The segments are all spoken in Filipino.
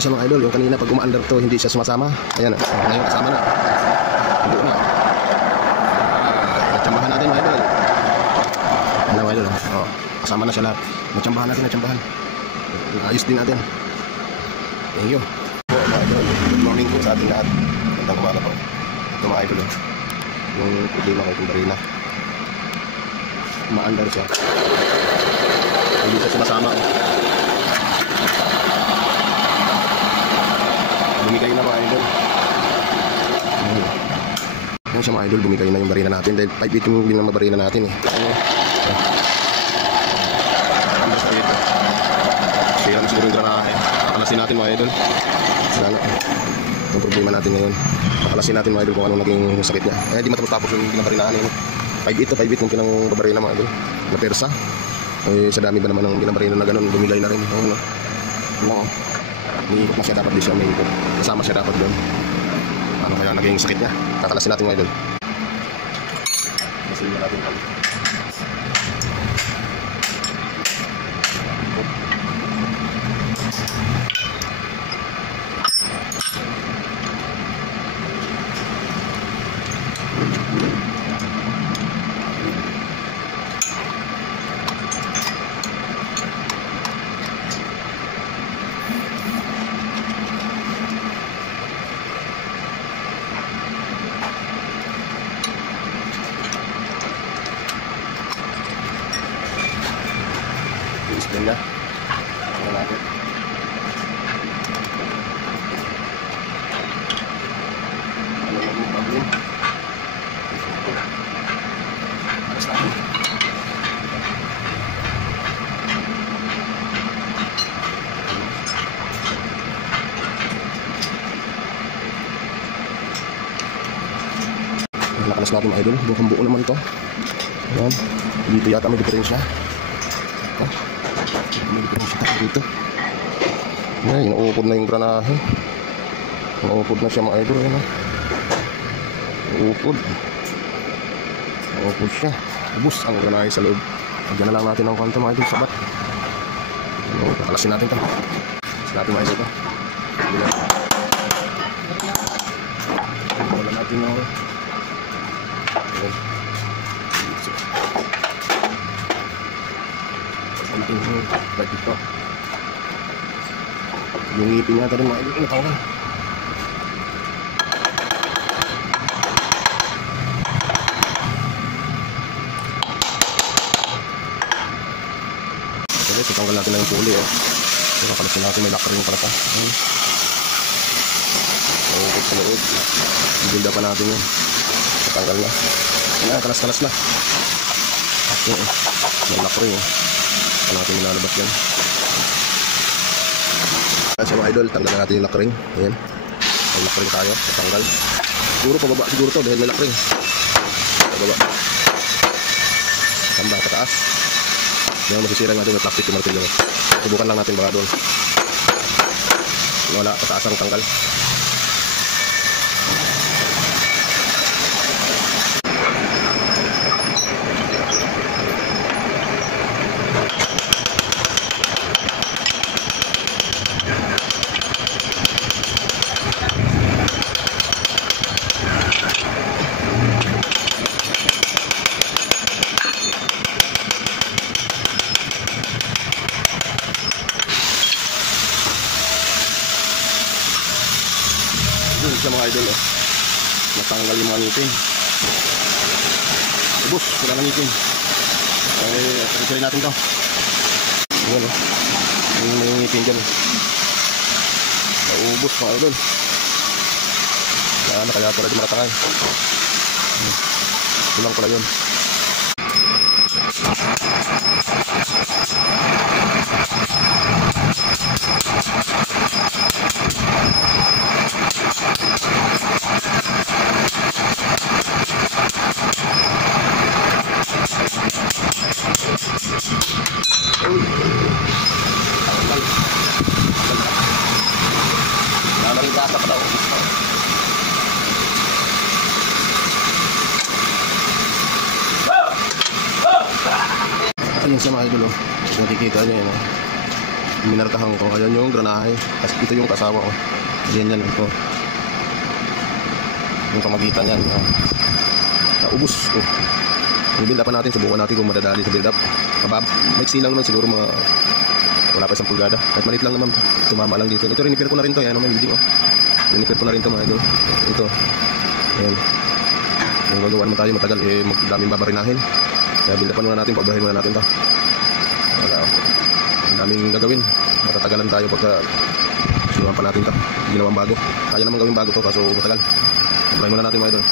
siya mga idol. Yung kanina pag umaandar to, hindi siya sumasama. Ayan, ngayon kasama na. Hindi na. Natsambahan natin mga idol. Ayan mga idol. Oh, kasama na siya lahat. Natsambahan natin, natsambahan. Ayos din natin. Thank you. Mga idol, good morning po sa ating lahat. Magandang umaga po. Ito mga idol. Yung problema ko itong barina. Umaandar siya. Hindi siya sumasama. Bumigay na mga idol. Yan siya mga idol, bumigay na yung barina natin. Dahil 5-8 din ang barina natin eh. Sira na siguro yung granahe. Kakalasin natin mga idol. Sana yung problema natin ngayon. Kakalasin natin mga idol kung anong naging sakit niya. Eh di matapos yung pinabarinahan eh. 5-8 yung pinangbabarina mga idol. Na persa. Eh sa dami ba naman ng pinabarina na ganun, bumigay na rin. Ano? Umiikot na siya, dapat di siya umiikot. Kasama siya dapat doon. Ano kaya naging sakit niya? Kakalasin natin mga idol. Kalasin natin kami. Ispan niya. Ano natin? Ano na yung problem? Alas natin. Nakalas natin mga idol. Buong-buo naman ito. Ayan. Dito yata may diferensya. May diferensya dito. Ayan, inuupod na yung granahe. Inuupod na siya mga idol. Ayan. Inuupod. Inuupod siya. Ubus ang granahe sa loob. Lagyan na lang natin ang kwanta mga idol. Sabat. Kakalasin natin ito. Kakalasin natin mga idol ito. Wala natin na. Baik ito. Yung ngipin niya rin mga idol. Natanggal. Okay, tutanggal natin lang yung puli. Kakalasin natin, may locker ring pala pa. Ukot sa loob. Ibinda pa natin yun. Tatanggal na. Ayan, kalas-kalas na. Okay, may locker ring. Natin nilalabas yan. Sa mga idol, tanggal natin yung lock ring. Ayan. May lock ring tayo. Tatanggal. Siguro pababa siguro to dahil may lock ring. Pababa. Tamba pataas. Hindi mo masisira yung ating plastic yung martilyo. Subukan lang natin baka doon. Wala, pataas ang tanggal. Yun siya mga idol. Natanggal yung mga ngipin. Ubus, wala na ngipin. Okay, pagkakarin natin ito. Yun o. Yung may ngipin dyan. Ubus mga idol. Kaya pala di malatangay. Kulang pala yun. Wala rin bata pa daw. Ayun siya mga idol. Nakikita nyo yun. minarkahan ko. Ayan yung granahe. Tapos ito yung kasawa ko. Yan yan ito. Yung pamagitan yan. Ubus. I-build up natin. Subukan natin kung madadali sa build up. Maiksi lang naman siguro mga wala pa 10 pulgada. Kahit maliit lang naman. Tumama lang dito. Ito rin, ko na rin to. Ayan naman yung video. Rinipir ko na rin to mga idol. Ito. Ayan. Kung gagawa naman tayo matagal, daming babarinahin. Kaya build upan muna natin. Pagbahin muna natin to. Ang daming gagawin. Matatagalan tayo pagka ginawan pa natin to. Ginawang bago. Kaya naman gawin bago to kaso matagal. Pagbahin muna natin mga idol.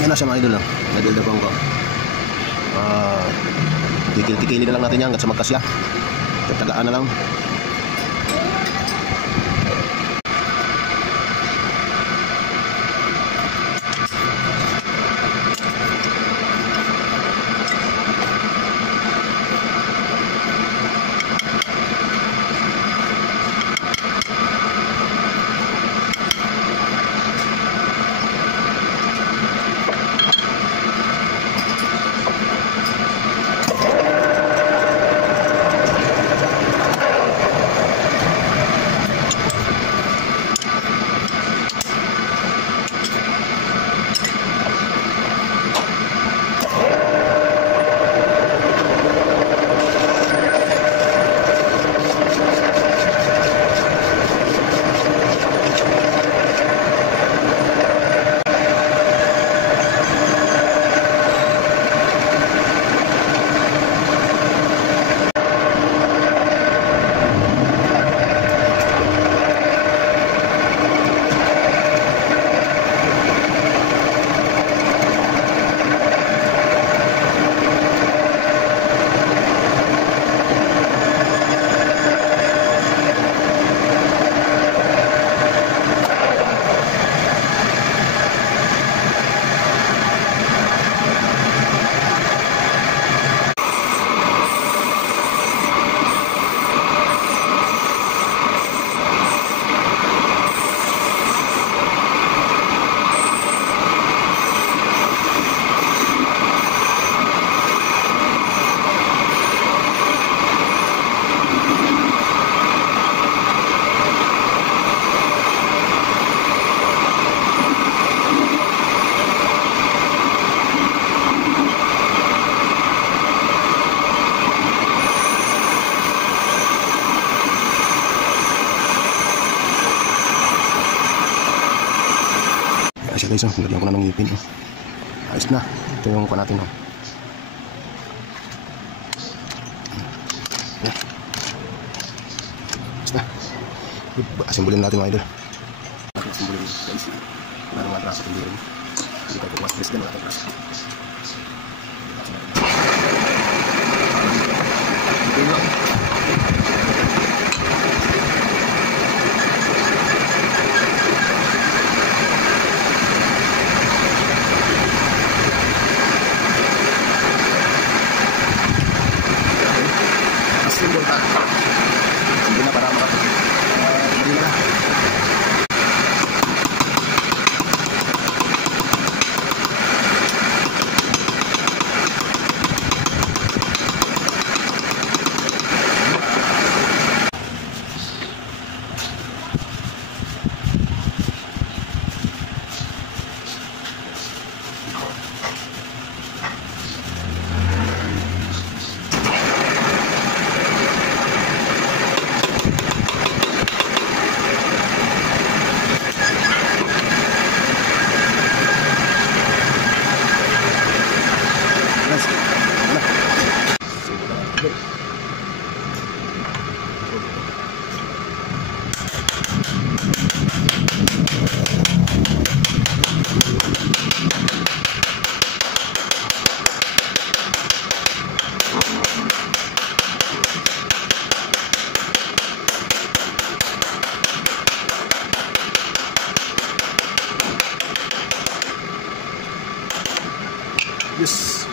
Yan na siya mga idol. Na-build up ko. Tikil-tikili na lang natin yan hanggat sa magkasya. Tagaan na lang. Guys, nilagyan ko na ng ngipin. Ayos na. Ito yung pa natin. Ayos na. Asimbolin natin mga idol. Asimbolin guys. Wala nang atraso kung dirin. Hindi tayo pumas. Please din wala tayo atraso. Ito lang. Hindi na para hindi na.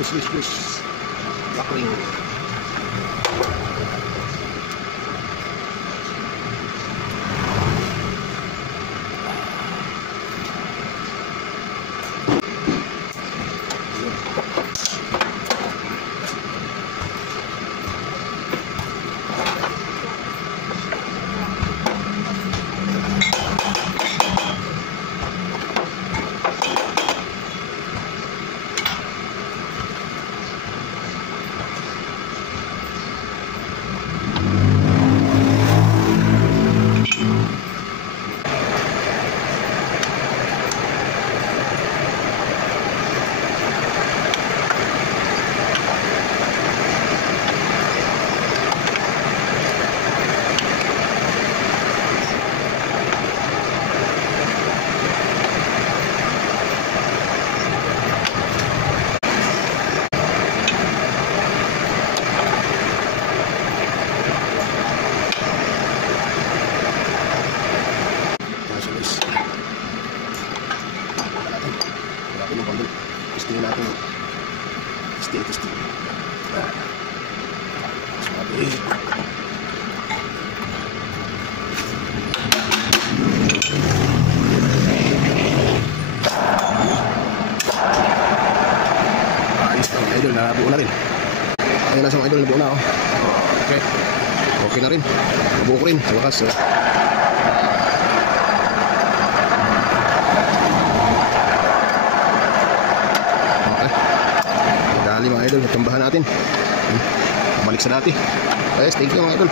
Loose. Backling. Testingin natin. Testing. Sabi. Ayos na mga idol, nabuo na rin. Ayun na sa mga idol, nabuo na oh. Okay na rin. Nabuo ko rin sa wakas. Dali mga idol, tambahan natin. Balik sa dati. Guys, thank you mga idol.